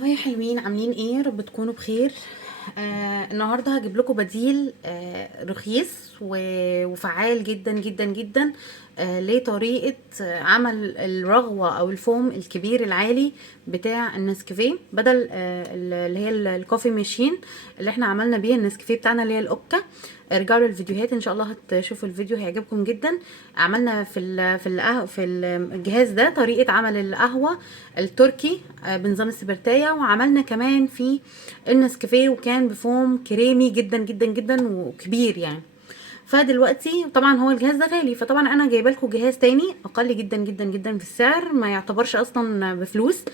هاي يا حلوين، عاملين ايه؟ رب تكونوا بخير. النهارده هجيب لكم بديل رخيص وفعال جدا جدا جدا. لطريقه عمل الرغوه او الفوم الكبير العالي بتاع النسكافيه، بدل اللي هي الكوفي ماشين اللي احنا عملنا بيها النسكافيه بتاعنا اللي هي الاوكا. ارجعوا للفيديوهات ان شاء الله هتشوفوا الفيديو هيعجبكم جدا. عملنا في الجهاز ده طريقه عمل القهوه التركي بنظام السبرتايه، وعملنا كمان في النسكافيه وكان بفوم كريمي جدا جدا جدا وكبير يعني. فدلوقتي طبعا هو الجهاز ده غالي، فطبعا انا جايبه لكم جهاز تاني اقل جدا جدا جدا في السعر، ما يعتبرش اصلا بفلوس.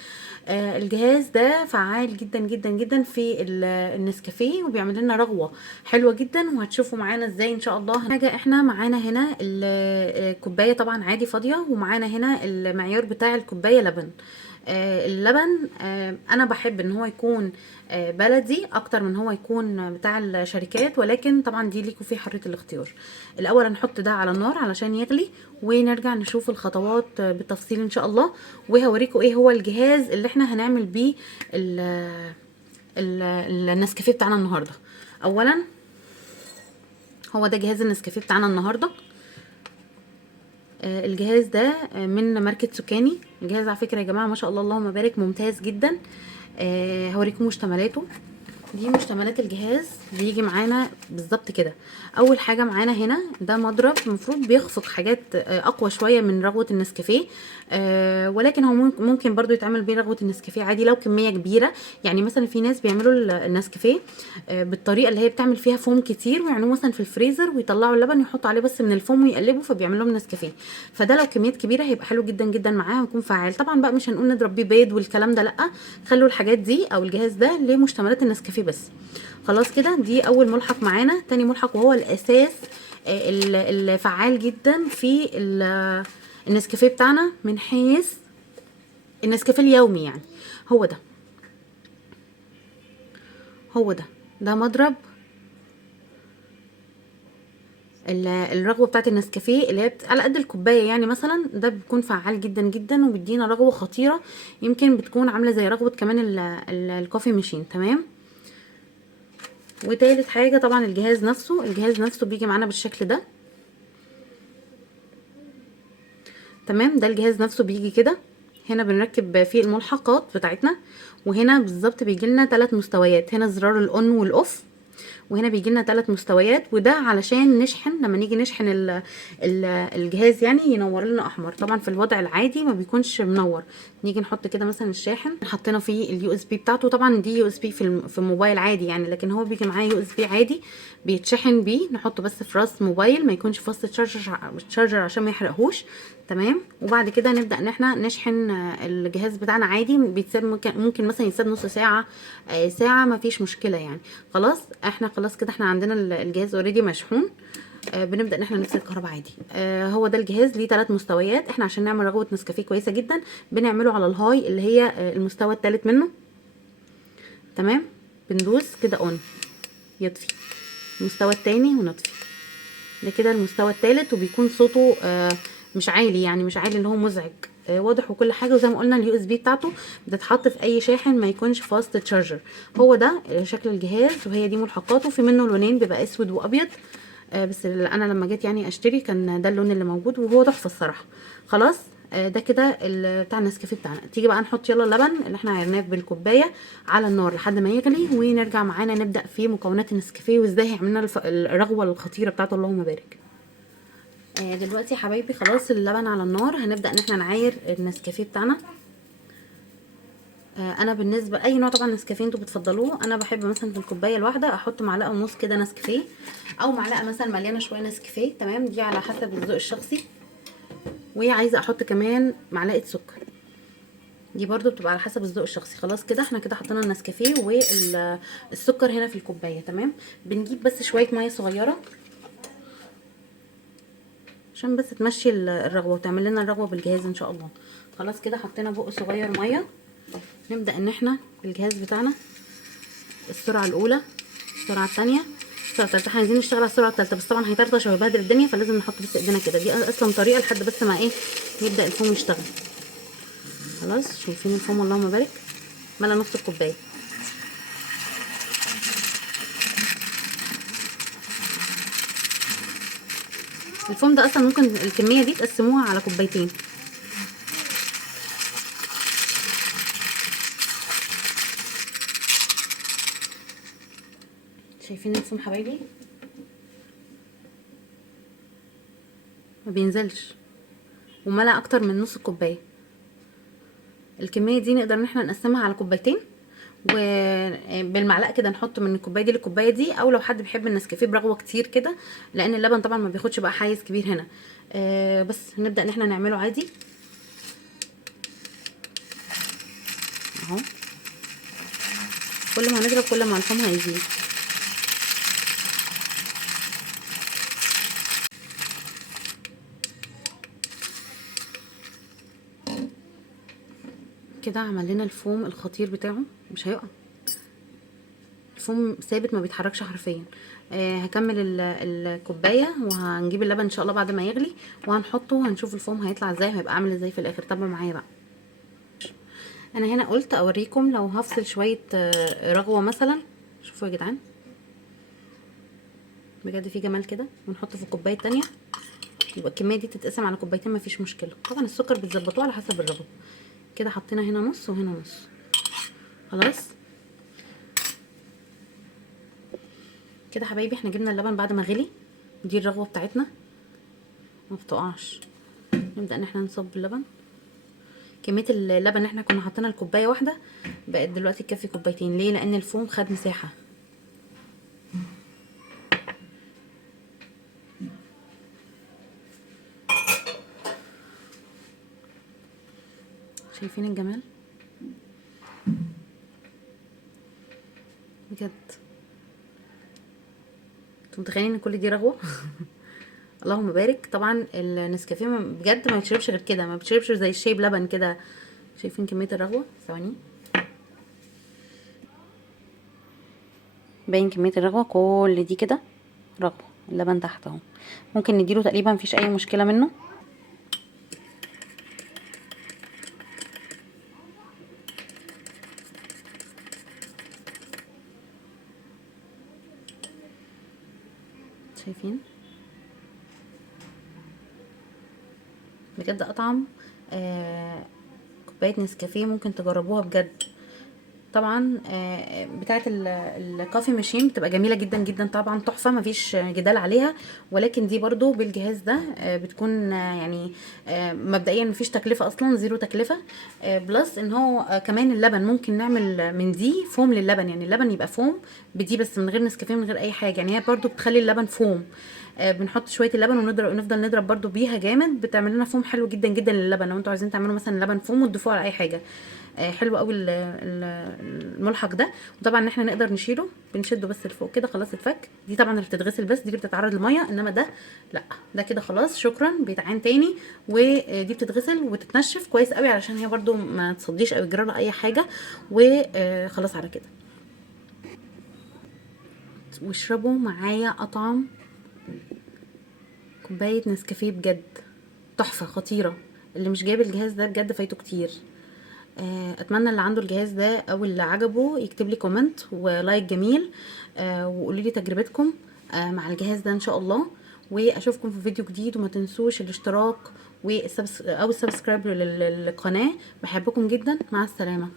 الجهاز ده فعال جدا جدا جدا في النسكافيه وبيعمل لنا رغوه حلوه جدا، وهتشوفوا معانا ازاي ان شاء الله. حاجه احنا معانا هنا الكوبايه طبعا عادي فاضيه، ومعانا هنا المعيار بتاع الكوبايه لبن. اللبن انا بحب ان هو يكون بلدي اكتر من هو يكون بتاع الشركات، ولكن طبعا دي ليكوا فيه حرية الاختيار. الاول هنحط ده على النار علشان يغلي، ونرجع نشوف الخطوات بالتفصيل ان شاء الله، وهوريكم ايه هو الجهاز اللي احنا هنعمل بيه النسكافيه بتاعنا النهارده. اولا هو ده جهاز النسكافيه بتاعنا النهارده. الجهاز ده من ماركة سوكاني. الجهاز على فكرة يا جماعة ما شاء الله اللهم بارك ممتاز جدا. هوريكم مشتملاته. دي مشتملات الجهاز، بيجي معانا بالظبط كده. اول حاجه معانا هنا ده مضرب المفروض بيخفق حاجات اقوى شويه من رغوه النسكافيه، ولكن هو ممكن برضو يتعمل بيه رغوه النسكافيه عادي لو كميه كبيره. يعني مثلا في ناس بيعملوا النسكافيه بالطريقه اللي هي بتعمل فيها فوم كتير، ويعملوه مثلا في الفريزر ويطلعوا اللبن يحطوا عليه بس من الفوم ويقلبوا، فبيعمل لهم نسكافيه. فده لو كميات كبيره هيبقى حلو جدا جدا معاه ويكون فعال. طبعا بقى مش هنقول نضرب بيه بيض والكلام ده، لا، خلوا الحاجات دي او الجهاز ده لمشتملات النسكافيه بس. خلاص كده، دي اول ملحق معانا. تاني ملحق وهو الاساس الفعال جدا في النسكافيه بتاعنا من حيث النسكافيه اليومي يعني. هو ده هو ده مضرب الرغوه بتاعت النسكافيه اللي هي على قد الكوبايه يعني. مثلا ده بيكون فعال جدا جدا وبيدينا رغوه خطيره، يمكن بتكون عامله زي رغوه كمان الكوفي ماشين. تمام. وتالت حاجه طبعا الجهاز نفسه بيجي معانا بالشكل ده. تمام. ده الجهاز نفسه بيجي كده. هنا بنركب فيه الملحقات بتاعتنا، وهنا بالظبط بيجي لنا 3 مستويات. هنا زرار الاون والاوف، وهنا بيجي لنا 3 مستويات، وده علشان نشحن لما نيجي نشحن الجهاز يعني ينور لنا احمر. طبعا في الوضع العادي ما بيكونش منور. نيجي نحط كده مثلا الشاحن، حطينا فيه اليو اس بي بتاعته. طبعا دي يو اس بي في الموبايل عادي يعني، لكن هو بيجي معاه يو اس بي عادي بيتشحن بيه. نحطه بس في راس موبايل، ما يكونش فاست تشارجر عشان ما يحرقهوش. تمام. وبعد كده نبدا ان احنا نشحن الجهاز بتاعنا عادي. بيتساب ممكن مثلا يتساب نص ساعه ساعه، ما فيش مشكله يعني. خلاص كده احنا عندنا الجهاز اوريدي مشحون. بنبدا ان احنا نفصل الكهرباء عادي. هو ده الجهاز ليه 3 مستويات. احنا عشان نعمل رغوه نسكافيه كويسه جدا بنعمله على الهاي اللي هي المستوى الثالث منه. تمام. بندوس كده اون يطفي، المستوى الثاني ونطفي. ده كده المستوى الثالث، وبيكون صوته مش عالي يعني، مش عالي اللي هو مزعج، واضح وكل حاجه. وزي ما قلنا اليو اس بي بتاعته بتتحط في اي شاحن ما يكونش فاست تشارجر. هو ده شكل الجهاز، وهي دي ملحقاته. في منه لونين، بيبقى اسود وابيض. بس انا لما جيت يعني اشتري كان ده اللون اللي موجود، وهو تحفه الصراحه. خلاص. ده كده بتاع النسكافيه بتاعنا. تيجي بقى نحط يلا اللبن اللي احنا عيرناه بالكوبايه على النار لحد ما يغلي، ونرجع معانا نبدا في مكونات النسكافيه وازاي هيعملنا الرغوه الخطيره بتاعته اللهم بارك. دلوقتي يا حبايبي خلاص اللبن على النار، هنبدا ان احنا نعاير النسكافيه بتاعنا. انا بالنسبه اي نوع طبعا نسكافيه انتوا بتفضلوه، انا بحب مثلا في الكوبايه الواحده احط معلقه ونص كده نسكافيه، او معلقه مثلا مليانه شويه نسكافيه. تمام. دي على حسب الذوق الشخصي. وعايزه احط كمان معلقه سكر، دي برضو بتبقى على حسب الذوق الشخصي. خلاص كده احنا كده حطينا النسكافيه والسكر هنا في الكوبايه. تمام. بنجيب بس شويه ميه صغيره عشان بس تمشي الرغوه وتعمل لنا الرغوه بالجهاز ان شاء الله. خلاص كده حطينا بق صغير ميه. نبدا ان احنا الجهاز بتاعنا السرعه الاولى، السرعه الثانيه، السرعه الثالثه. احنا عايزين نشتغل على السرعه الثالثه، بس طبعا هيطرطش ويبهدل الدنيا، فلازم نحط بس ايدينا كده. دي اصلا طريقه لحد بس ما ايه يبدا الفوم يشتغل. خلاص شايفين الفوم اللهم بارك. ملى نص الكوبايه. الفوم ده اصلا ممكن الكميه دي تقسموها على كوبايتين. شايفين الفوم حبايبي ما بينزلش، وملأ اكتر من نص الكوبايه. الكميه دي نقدر ان احنا نقسمها على كوبايتين، وبالمعلقه كده نحط من الكوبايه دي للكوبايه دي، او لو حد بيحب النسكافيه برغوه كتير كده، لان اللبن طبعا ما بياخدش بقى حيز كبير هنا. بس نبدا ان احنا نعمله عادي اهو. كل ما هنضرب كل ما الفوم هيزيد. كده عمل لنا الفوم الخطير بتاعه، مش هيقع، الفوم ثابت ما بيتحركش حرفيا. هكمل الكوبايه، وهنجيب اللبن ان شاء الله بعد ما يغلي وهنحطه، وهنشوف الفوم هيطلع ازاي، هيبقى عامل ازاي في الاخر. تابعوا معايا بقى. انا هنا قلت اوريكم لو هفصل شويه رغوه مثلا. شوفوا يا جدعان بجد في جمال كده، ونحطه في الكوبايه التانية، يبقى الكميه دي تتقسم على كوبايتين مفيش مشكله. طبعا السكر بتظبطوه على حسب الرغوه. كده حطينا هنا نص وهنا نص. خلاص كده حبايبي احنا جبنا اللبن بعد ما غلي. دي الرغوه بتاعتنا ما بتقعش. نبدا ان احنا نصب اللبن. كميه اللبن اللي احنا كنا حاطينها لكوبايه واحده بقت دلوقتي تكفي كوبايتين. ليه؟ لان الفوم خد مساحه. شايفين الجمال بجد؟ انتوا متخيلين ان كل دي رغوه؟ اللهم بارك. طبعا النسكافيه بجد ما يتشربش غير كده، ما بتشربش زي الشاي بلبن كده. شايفين كميه الرغوه؟ ثواني باين كميه الرغوه، كل دي كده رغوه. اللبن تحت اهو، ممكن نديله تقريبا مفيش اي مشكله منه. شايفين بجد اطعم كوبايه نسكافيه ممكن تجربوها بجد. طبعا بتاعه الكافي ماشين بتبقى جميله جدا جدا طبعا، تحفه مفيش جدال عليها. ولكن دي برضو بالجهاز ده بتكون يعني مبدئيا مفيش تكلفه اصلا، زيرو تكلفه. بلس ان هو كمان اللبن ممكن نعمل من دي فوم للبن، يعني اللبن يبقى فوم بدي بس من غير نسكافيه من غير اي حاجه. يعني هي برضو بتخلي اللبن فوم. بنحط شويه اللبن ونفضل نضرب برضو بيها جامد، بتعمل لنا فوم حلو جدا جدا للبن. لو انتوا عايزين تعملوا مثلا لبن فوم وتضيفوه على اي حاجه، حلو قوي الملحق ده. وطبعا ان احنا نقدر نشيله، بنشده بس لفوق كده خلاص اتفك. دي طبعا اللي بتتغسل، بس دي اللي بتتعرض للميه، انما ده لا، ده كده خلاص شكرا بيتعان تاني. ودي بتتغسل وتتنشف كويس قوي علشان هي برضو ما تصديش او يجرى لها اي حاجه. وخلاص على كده. واشربوا معايا اطعم كوبايه نسكافيه بجد تحفه خطيره. اللي مش جايب الجهاز ده بجد فايته كتير. اتمنى اللي عنده الجهاز ده او اللي عجبه يكتب لي كومنت ولايك جميل، وقولوا لي تجربتكم مع الجهاز ده ان شاء الله. واشوفكم في فيديو جديد، وما تنسوش الاشتراك او السبسكرايب للقناه. بحبكم جدا، مع السلامه.